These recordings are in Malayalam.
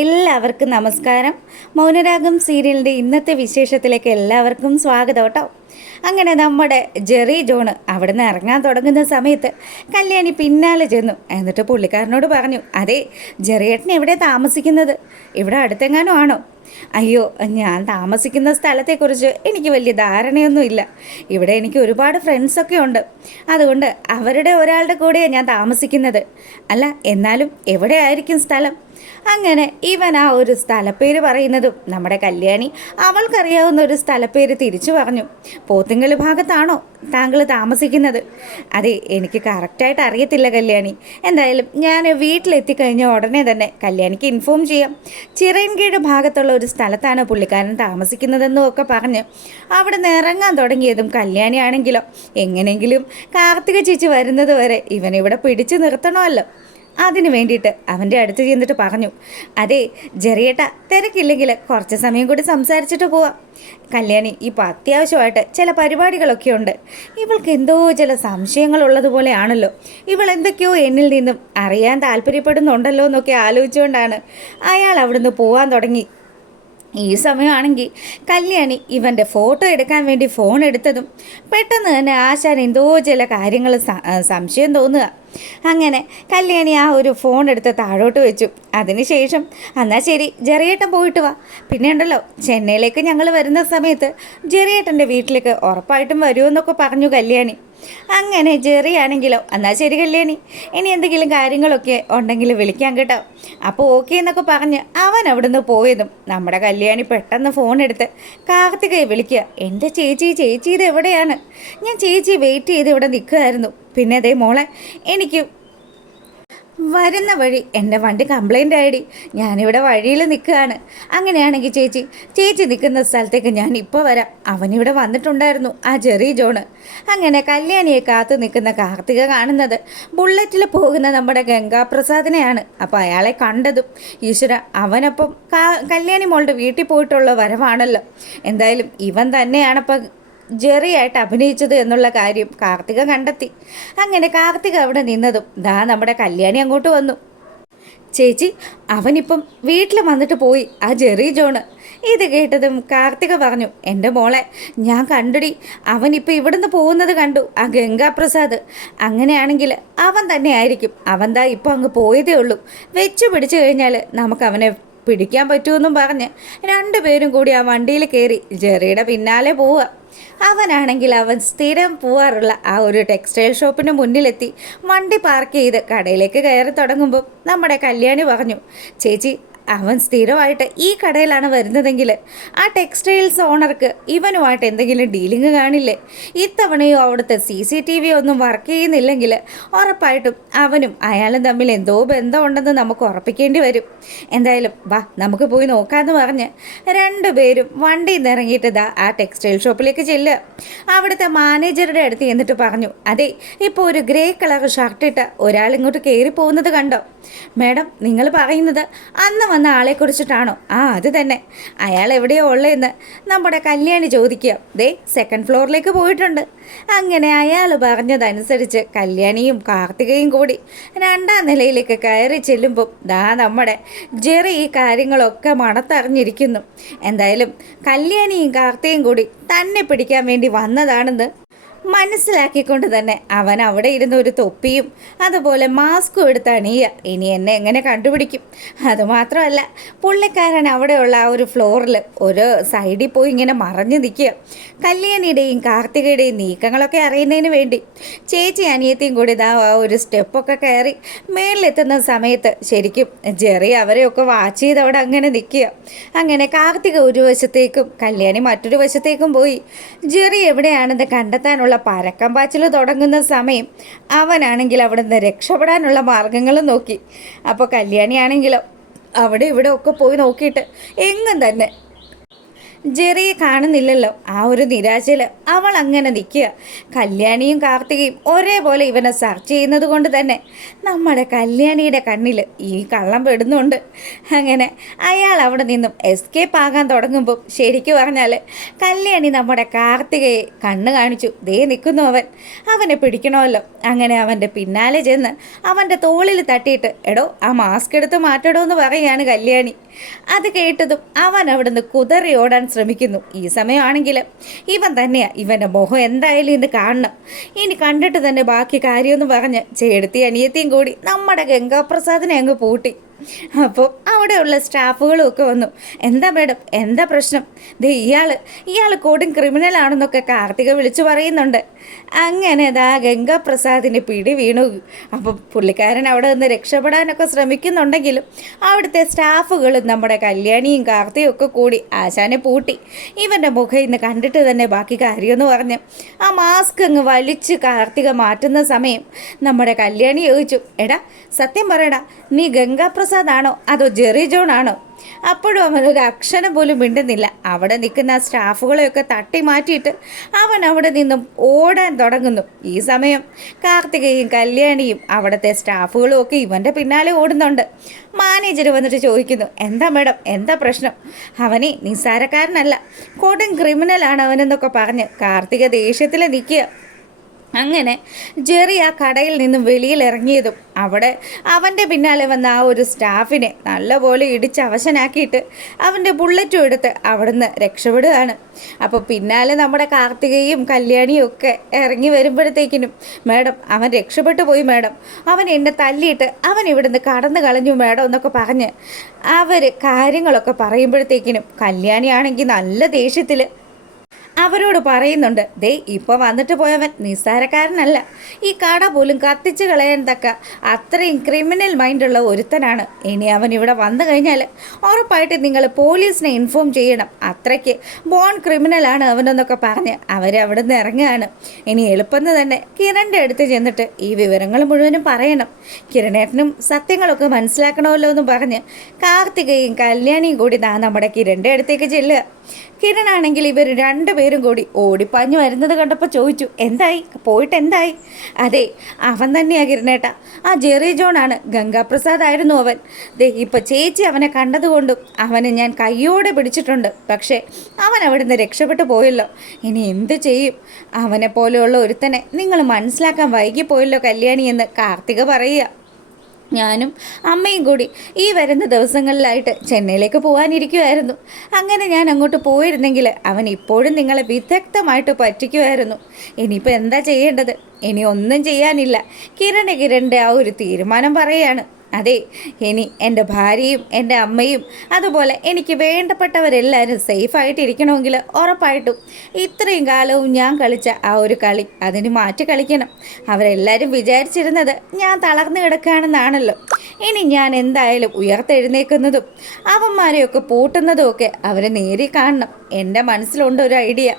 എല്ലാവർക്കും നമസ്കാരം. മൗനരാഗം സീരിയലിൻ്റെ ഇന്നത്തെ വിശേഷത്തിലേക്ക് എല്ലാവർക്കും സ്വാഗതം കേട്ടോ. അങ്ങനെ നമ്മുടെ ജെറി ജോണ് അവിടെ നിന്ന് ഇറങ്ങാൻ തുടങ്ങുന്ന സമയത്ത് കല്യാണി പിന്നാലെ ചെന്നു. എന്നിട്ട് പുള്ളിക്കാരനോട് പറഞ്ഞു, അതെ, ജെറിയേട്ടൻ എവിടെ താമസിക്കുന്നത്? ഇവിടെ അടുത്തെങ്ങാനും ആണോ? അയ്യോ, ഞാൻ താമസിക്കുന്ന സ്ഥലത്തെക്കുറിച്ച് എനിക്ക് വലിയ ധാരണയൊന്നുമില്ല. ഇവിടെ എനിക്ക് ഒരുപാട് ഫ്രണ്ട്സൊക്കെ ഉണ്ട്. അതുകൊണ്ട് അവരുടെ ഒരാളുടെ കൂടെയാണ് ഞാൻ താമസിക്കുന്നത്. അല്ല, എന്നാലും എവിടെയായിരിക്കും സ്ഥലം? അങ്ങനെ ഇവൻ ആ ഒരു സ്ഥലപ്പേര് പറയുന്നതും നമ്മുടെ കല്യാണി അവൾക്കറിയാവുന്ന ഒരു സ്ഥലപ്പേര് തിരിച്ചു പറഞ്ഞു. പോത്തുങ്കൽ ഭാഗത്താണോ താങ്കൾ താമസിക്കുന്നത്? അതെ, എനിക്ക് കറക്റ്റായിട്ട് അറിയത്തില്ല കല്യാണി. എന്തായാലും ഞാൻ വീട്ടിലെത്തിക്കഴിഞ്ഞ ഉടനെ തന്നെ കല്യാണിക്ക് ഇൻഫോം ചെയ്യാം. ചിറയൻകീഴ് ഭാഗത്തുള്ള ഒരു സ്ഥലത്താണ് പുള്ളിക്കാരൻ താമസിക്കുന്നതെന്നും ഒക്കെ പറഞ്ഞ് അവിടെ നിന്ന് ഇറങ്ങാൻ തുടങ്ങിയതും കല്യാണിയാണെങ്കിലോ എങ്ങനെയെങ്കിലും കാർത്തിക ചേച്ചി വരുന്നത് വരെ ഇവനിവിടെ പിടിച്ചു നിർത്തണമല്ലോ. അതിന് വേണ്ടിയിട്ട് അവൻ്റെ അടുത്ത് ചെന്നിട്ട് പറഞ്ഞു, അതെ ജെറിയേട്ട, തിരക്കില്ലെങ്കിൽ കുറച്ച് സമയം കൂടി സംസാരിച്ചിട്ട് പോവാം. കല്യാണി, ഇപ്പോൾ അത്യാവശ്യമായിട്ട് ചില പരിപാടികളൊക്കെ ഉണ്ട്. ഇവൾക്ക് എന്തോ ചില സംശയങ്ങളുള്ളതുപോലെയാണല്ലോ. ഇവൾ എന്തൊക്കെയോ എന്നിൽ നിന്നും അറിയാൻ താല്പര്യപ്പെടുന്നുണ്ടല്ലോ എന്നൊക്കെ ആലോചിച്ചുകൊണ്ടാണ് അയാൾ അവിടുന്ന് പോകാൻ തുടങ്ങി. ഈ സമയമാണെങ്കിൽ കല്യാണി ഇവൻ്റെ ഫോട്ടോ എടുക്കാൻ വേണ്ടി ഫോൺ എടുത്തതും പെട്ടെന്ന് തന്നെ ആശാൻ എന്തോ ചില കാര്യങ്ങൾ സംശയം തോന്നുക. അങ്ങനെ കല്യാണി ആ ഒരു ഫോൺ എടുത്ത് താഴോട്ട് വെച്ചു. അതിനുശേഷം എന്നാൽ ശരി, ജെറിയേട്ടൻ പോയിട്ട് വാ. പിന്നെ ഉണ്ടല്ലോ, ചെന്നൈയിലേക്ക് ഞങ്ങൾ വരുന്ന സമയത്ത് ജെറിയേട്ടൻ്റെ വീട്ടിലേക്ക് ഉറപ്പായിട്ടും വരുമെന്നൊക്കെ പറഞ്ഞു കല്യാണി. അങ്ങനെ ജെറി ആണെങ്കിലോ, എന്നാൽ ശരി കല്യാണി, ഇനി എന്തെങ്കിലും കാര്യങ്ങളൊക്കെ ഉണ്ടെങ്കിൽ വിളിക്കാം കേട്ടോ. അപ്പോൾ ഓക്കെ എന്നൊക്കെ പറഞ്ഞ് അവൻ അവിടുന്ന് പോയതും നമ്മുടെ കല്യാണി പെട്ടെന്ന് ഫോൺ എടുത്ത് കാർത്തികയെ വിളിക്കുക. എൻ്റെ ചേച്ചി ഇത് എവിടെയാണ്? ഞാൻ ചേച്ചി വെയിറ്റ് ചെയ്ത് ഇവിടെ നിൽക്കുമായിരുന്നു. പിന്നെ അതേ മോളെ, എനിക്ക് വരുന്ന വഴി എൻ്റെ വണ്ടി കംപ്ലൈൻ്റ് ആയിടി. ഞാനിവിടെ വഴിയിൽ നിൽക്കുകയാണ്. അങ്ങനെയാണെങ്കിൽ ചേച്ചി നിൽക്കുന്ന സ്ഥലത്തേക്ക് ഞാൻ ഇപ്പോൾ വരാം. അവനിവിടെ വന്നിട്ടുണ്ടായിരുന്നു, ആ ജെറി ജോണ്. അങ്ങനെ കല്യാണിയെ കാത്തു നിൽക്കുന്ന കാർത്തിക കാണുന്നത് ബുള്ളറ്റിൽ പോകുന്ന നമ്മുടെ ഗംഗാപ്രസാദിനെയാണ്. അപ്പോൾ അയാളെ കണ്ടതും ഈശ്വര, അവനൊപ്പം കല്യാണി മോളുടെ വീട്ടിൽ പോയിട്ടുള്ള വരവാണല്ലോ. എന്തായാലും ഇവൻ തന്നെയാണപ്പോൾ ജെറിയായിട്ട് അഭിനയിച്ചത് എന്നുള്ള കാര്യം കാർത്തിക കണ്ടെത്തി. അങ്ങനെ കാർത്തിക അവിടെ നിന്നതും ദാ നമ്മുടെ കല്യാണി അങ്ങോട്ട് വന്നു. ചേച്ചി, അവനിപ്പം വീട്ടിൽ വന്നിട്ട് പോയി, ആ ജെറി ജോണ്. ഇത് കേട്ടതും കാർത്തിക പറഞ്ഞു, എൻ്റെ മോളെ ഞാൻ കണ്ടുടി, അവനിപ്പോൾ ഇവിടുന്ന് പോകുന്നത് കണ്ടു, ആ ഗംഗാപ്രസാദ്. അങ്ങനെയാണെങ്കിൽ അവൻ തന്നെ ആയിരിക്കും. അവൻ ദാ ഇപ്പോൾ അങ്ങ് പോയതേ ഉള്ളൂ. വെച്ചു പിടിച്ചു കഴിഞ്ഞാൽ നമുക്ക് അവനെ പിടിക്കാൻ പറ്റുമെന്നും പറഞ്ഞ് രണ്ടുപേരും കൂടി ആ വണ്ടിയിൽ കയറി ജെറിയുടെ പിന്നാലെ പോവുക. അവനാണെങ്കിൽ അവൻ സ്ഥിരം പോവാറുള്ള ആ ഒരു ടെക്സ്റ്റൈൽ ഷോപ്പിന് മുന്നിലെത്തി വണ്ടി പാർക്ക് ചെയ്ത് കടയിലേക്ക് കയറി തുടങ്ങുമ്പോൾ നമ്മുടെ കല്യാണി പറഞ്ഞു, ചേച്ചി, അവൻ സ്ഥിരമായിട്ട് ഈ കടയിലാണ് വരുന്നതെങ്കിൽ ആ ടെക്സ്റ്റൈൽസ് ഓണർക്ക് ഇവനുമായിട്ട് എന്തെങ്കിലും ഡീലിങ് കാണില്ലേ? ഇത്തവണയോ അവിടുത്തെ CCTV ഒന്നും വർക്ക് ചെയ്യുന്നില്ലെങ്കിൽ ഉറപ്പായിട്ടും അവനും അയാളും തമ്മിൽ എന്തോ ബന്ധമുണ്ടെന്ന് നമുക്ക് ഉറപ്പിക്കേണ്ടി വരും. എന്തായാലും വാ, നമുക്ക് പോയി നോക്കാമെന്ന് പറഞ്ഞ് രണ്ടുപേരും വണ്ടിയിൽ നിന്ന് ഇറങ്ങിയിട്ട് ആ ടെക്സ്റ്റൈൽ ഷോപ്പിലേക്ക് ചെല്ലുക. അവിടുത്തെ മാനേജറുടെ അടുത്ത് എന്നിട്ട് പറഞ്ഞു, അതെ, ഇപ്പോൾ ഒരു ഗ്രേ കളർ ഷർട്ടിട്ട് ഒരാളിങ്ങോട്ട് കയറി പോകുന്നത് കണ്ടോ? മാഡം, നിങ്ങൾ പറയുന്നത് അന്ന് വന്ന ആളെക്കുറിച്ചിട്ടാണോ? ആ, അത് തന്നെ. അയാൾ എവിടെയോ ഉള്ളതെന്ന് നമ്മുടെ കല്യാണി ചോദിക്കുക. ദേ, സെക്കൻഡ് ഫ്ലോറിലേക്ക് പോയിട്ടുണ്ട്. അങ്ങനെ അയാൾ പറഞ്ഞതനുസരിച്ച് കല്യാണിയും കാർത്തികയും കൂടി രണ്ടാം നിലയിലേക്ക് കയറി ചെല്ലുമ്പോൾ ദാ നമ്മുടെ ജെറി ഈ കാര്യങ്ങളൊക്കെ മണത്തറിഞ്ഞിരിക്കുന്നു. എന്തായാലും കല്യാണിയും കാർത്തികയും കൂടി തന്നെ പിടിക്കാൻ വേണ്ടി വന്നതാണെന്ന് മനസ്സിലാക്കിക്കൊണ്ട് തന്നെ അവൻ അവിടെ ഇരുന്ന ഒരു തൊപ്പിയും അതുപോലെ മാസ്കും എടുത്ത് അണിയുക. ഇനി എന്നെ എങ്ങനെ കണ്ടുപിടിക്കും? അതുമാത്രമല്ല, പുള്ളിക്കാരൻ അവിടെയുള്ള ആ ഒരു ഫ്ലോറിൽ ഒരു സൈഡിൽ പോയി ഇങ്ങനെ മറഞ്ഞു നിൽക്കുക. കല്യാണിയുടെയും കാർത്തികയുടെയും നീക്കങ്ങളൊക്കെ അറിയുന്നതിന് വേണ്ടി ചേച്ചി അനിയത്തിയും കൂടി ഇതാ ആ ഒരു സ്റ്റെപ്പൊക്കെ കയറി മേളിലെത്തുന്ന സമയത്ത് ശരിക്കും ജെറി അവരെയൊക്കെ വാച്ച് ചെയ്ത് അവിടെ അങ്ങനെ നിൽക്കുക. അങ്ങനെ കാർത്തിക ഒരു വശത്തേക്കും കല്യാണി മറ്റൊരു വശത്തേക്കും പോയി ജെറി എവിടെയാണെന്ന് കണ്ടെത്താനുള്ള പരക്കം പാച്ചിൽ തുടങ്ങുന്ന സമയം അവനാണെങ്കിൽ അവിടെ നിന്ന് രക്ഷപ്പെടാനുള്ള മാർഗങ്ങൾ നോക്കി. അപ്പോൾ കല്യാണിയാണെങ്കിലോ അവിടെ ഇവിടെ ഒക്കെ പോയി നോക്കിയിട്ട് എങ്ങും തന്നെ ജെറിയെ കാണുന്നില്ലല്ലോ. ആ ഒരു നിരാശയിൽ അവൾ അങ്ങനെ നിൽക്കുക. കല്യാണിയും കാർത്തികയും ഒരേപോലെ ഇവനെ സെർച്ച് ചെയ്യുന്നത് കൊണ്ട് തന്നെ നമ്മുടെ കല്യാണിയുടെ കണ്ണിൽ ഈ കള്ളം പെടുന്നുണ്ട്. അങ്ങനെ അയാൾ അവിടെ നിന്നും എസ്കേപ്പ് ആകാൻ തുടങ്ങുമ്പോൾ ശരിക്കും പറഞ്ഞാൽ കല്യാണി നമ്മുടെ കാർത്തികയെ കണ്ണ് കാണിച്ചു. ദേ നിൽക്കുന്നു അവനെ പിടിക്കണമല്ലോ. അങ്ങനെ അവൻ്റെ പിന്നാലെ ചെന്ന് അവൻ്റെ തോളിൽ തട്ടിയിട്ട് എടോ ആ മാസ്ക് എടുത്ത് മാറ്റടോ എന്ന് പറയുകയാണ് കല്യാണി. അത് കേട്ടതും അവൻ അവിടുന്ന് കുതറി ഓടാൻ ശ്രമിക്കുന്നു. ഈ സമയമാണെങ്കിൽ ഇവൻ തന്നെയാ ഇവൻ്റെ മുഖം എന്തായാലും ഇന്ന് കാണണം, ഇനി കണ്ടിട്ട് തന്നെ ബാക്കി കാര്യമെന്ന് പറഞ്ഞ് ചേടത്തി അനിയത്തിയും കൂടി നമ്മുടെ ഗംഗാപ്രസാദിനെ അങ്ങ് പൂട്ടി. അപ്പോൾ അവിടെയുള്ള സ്റ്റാഫുകളും ഒക്കെ വന്നു. എന്താ മാഡം, എന്താ പ്രശ്നം? ദേ ഇയാൾ കൊടും ക്രിമിനൽ ആണെന്നൊക്കെ കാർത്തിക വിളിച്ചു പറയുന്നുണ്ട്. അങ്ങനെ ദാ ഗംഗാപ്രസാദിന് പിടി വീണു. അപ്പം പുള്ളിക്കാരൻ അവിടെ നിന്ന് രക്ഷപ്പെടാനൊക്കെ ശ്രമിക്കുന്നുണ്ടെങ്കിലും അവിടുത്തെ സ്റ്റാഫുകളും നമ്മുടെ കല്യാണിയും കാർത്തിയും ഒക്കെ കൂടി ആശാനെ പൂട്ടി. ഇവൻ്റെ മുഖം ഇന്ന് കണ്ടിട്ട് തന്നെ ബാക്കി കാര്യമെന്ന് പറഞ്ഞ് ആ മാസ്ക് അങ്ങ് വലിച്ച് കാർത്തിക മാറ്റുന്ന സമയം നമ്മുടെ കല്യാണി ചോദിച്ചു, എടാ സത്യം പറയടാ, നീ ഗംഗാപ്രസാദാണോ അതോ ജെറി ജോൺ ആണോ? അപ്പോഴും അവനൊരു അക്ഷരം പോലും മിണ്ടുന്നില്ല. അവിടെ നിൽക്കുന്ന സ്റ്റാഫുകളെയൊക്കെ തട്ടി മാറ്റിയിട്ട് അവൻ അവിടെ നിന്നും ഓടാൻ തുടങ്ങുന്നു. ഈ സമയം കാർത്തികയും കല്യാണിയും അവിടുത്തെ സ്റ്റാഫുകളും ഒക്കെ ഇവൻ്റെ പിന്നാലെ ഓടുന്നുണ്ട്. മാനേജർ വന്നിട്ട് ചോദിക്കുന്നു, എന്താ മാഡം, എന്താ പ്രശ്നം? അവനെ നിസ്സാരക്കാരനല്ല, കൊടും ക്രിമിനലാണ് അവനെന്നൊക്കെ പറഞ്ഞ് കാർത്തിക ദേഷ്യത്തിൽ നിൽക്കുക. അങ്ങനെ ജെറി ആ കടയിൽ നിന്നും വെളിയിലിറങ്ങിയതും അവിടെ അവൻ്റെ പിന്നാലെ വന്ന ആ ഒരു സ്റ്റാഫിനെ നല്ലപോലെ ഇടിച്ച് അവശനാക്കിയിട്ട് അവൻ്റെ ബുള്ളറ്റും എടുത്ത് അവിടുന്ന് രക്ഷപ്പെടുകയാണ്. അപ്പോൾ പിന്നാലെ നമ്മുടെ കാർത്തികയും കല്യാണിയും ഒക്കെ ഇറങ്ങി വരുമ്പോഴത്തേക്കിനും മാഡം അവൻ രക്ഷപ്പെട്ടു പോയി മാഡം, അവൻ എന്നെ തല്ലിയിട്ട് അവൻ ഇവിടുന്ന് കടന്നു കളഞ്ഞു മാഡം എന്നൊക്കെ പറഞ്ഞ് അവർ കാര്യങ്ങളൊക്കെ പറയുമ്പോഴത്തേക്കിനും കല്യാണിയാണെങ്കിൽ നല്ല ദേഷ്യത്തിൽ അവരോട് പറയുന്നുണ്ട്, ദേ ഇപ്പോൾ വന്നിട്ട് പോയവൻ നിസ്സാരക്കാരനല്ല, ഈ കട പോലും കത്തിച്ച് കളയാൻ തക്ക അത്രയും ക്രിമിനൽ മൈൻഡുള്ള ഒരുത്തനാണ്. ഇനി അവൻ ഇവിടെ വന്നു കഴിഞ്ഞാൽ ഉറപ്പായിട്ട് നിങ്ങൾ പോലീസിനെ ഇൻഫോം ചെയ്യണം, അത്രയ്ക്ക് ബോൺ ക്രിമിനലാണ് അവനെന്നൊക്കെ പറഞ്ഞ് അവരവിടെ നിന്ന് ഇറങ്ങുകയാണ്. ഇനി എളുപ്പം തന്നെ കിരണിൻ്റെ അടുത്ത് ചെന്നിട്ട് ഈ വിവരങ്ങൾ മുഴുവനും പറയണം, കിരണേട്ടനും സത്യങ്ങളൊക്കെ മനസ്സിലാക്കണമല്ലോ എന്ന് പറഞ്ഞ് കാർത്തികയും കല്യാണിയും കൂടി നമ്മുടെ കിരണിൻ്റെ അടുത്തേക്ക് ചെല്ലുക. കിരണാണെങ്കിൽ ഇവർ രണ്ടുപേരും കൂടി ഓടിപ്പാഞ്ഞു വരുന്നത് കണ്ടപ്പോൾ ചോദിച്ചു, എന്തായി, പോയിട്ട് എന്തായി? അതെ അവൻ തന്നെയാണ് കിരണേട്ട, ആ ജെറി ജോൺ ആണ്, ഗംഗാപ്രസാദ് ആയിരുന്നു അവൻ. ദേ ഇപ്പം ചേച്ചി അവനെ കണ്ടതുകൊണ്ടും അവനെ ഞാൻ കയ്യോടെ പിടിച്ചിട്ടുണ്ട്, പക്ഷേ അവൻ അവിടുന്ന് രക്ഷപ്പെട്ടു പോയല്ലോ. ഇനി എന്ത് ചെയ്യും? അവനെ പോലെയുള്ള ഒരുത്തനെ നിങ്ങൾ മനസ്സിലാക്കാൻ വൈകിപ്പോയല്ലോ കല്യാണി എന്ന് കാർത്തിക പറയുക. ഞാനും അമ്മയും കൂടി ഈ വരുന്ന ദിവസങ്ങളിലായിട്ട് ചെന്നൈയിലേക്ക് പോകാനിരിക്കുമായിരുന്നു. അങ്ങനെ ഞാൻ അങ്ങോട്ട് പോയിരുന്നെങ്കിൽ അവൻ ഇപ്പോഴും നിങ്ങളെ വിദഗ്ധമായിട്ട് പറ്റിക്കുമായിരുന്നു. ഇനിയിപ്പോൾ എന്താ ചെയ്യേണ്ടത്? ഇനി ഒന്നും ചെയ്യാനില്ല. കിരണിൻ്റെ ആ ഒരു തീരുമാനം പറയുകയാണ്. അതെ, ഇനി എൻ്റെ ഭാര്യയും എൻ്റെ അമ്മയും അതുപോലെ എനിക്ക് വേണ്ടപ്പെട്ടവരെല്ലാവരും സേഫായിട്ടിരിക്കണമെങ്കിൽ ഉറപ്പായിട്ടും ഇത്രയും കാലവും ഞാൻ കളിച്ച ആ ഒരു കളി അതിന് മാറ്റി കളിക്കണം. അവരെല്ലാവരും വിചാരിച്ചിരുന്നത് ഞാൻ തളർന്നു കിടക്കുകയാണെന്നാണല്ലോ. ഇനി ഞാൻ എന്തായാലും ഉയർത്തെഴുന്നേൽക്കുന്നതും അവന്മാരെയൊക്കെ പൂട്ടുന്നതും ഒക്കെ അവരെ നേരി കാണണം. എൻ്റെ മനസ്സിലുണ്ട് ഒരു ഐഡിയ,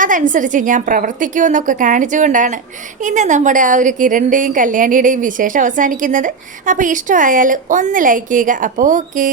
അതനുസരിച്ച് ഞാൻ പ്രവർത്തിക്കുമെന്നൊക്കെ കാണിച്ചുകൊണ്ടാണ് ഇന്ന് നമ്മുടെ ആ ഒരു കിരണിൻ്റെയും കല്യാണിയുടെയും വിശേഷം അവസാനിക്കുന്നത്. അപ്പോൾ ഇഷ്ടമായാൽ ഒന്ന് ലൈക്ക് ചെയ്യുക. അപ്പോൾ ഓക്കേ.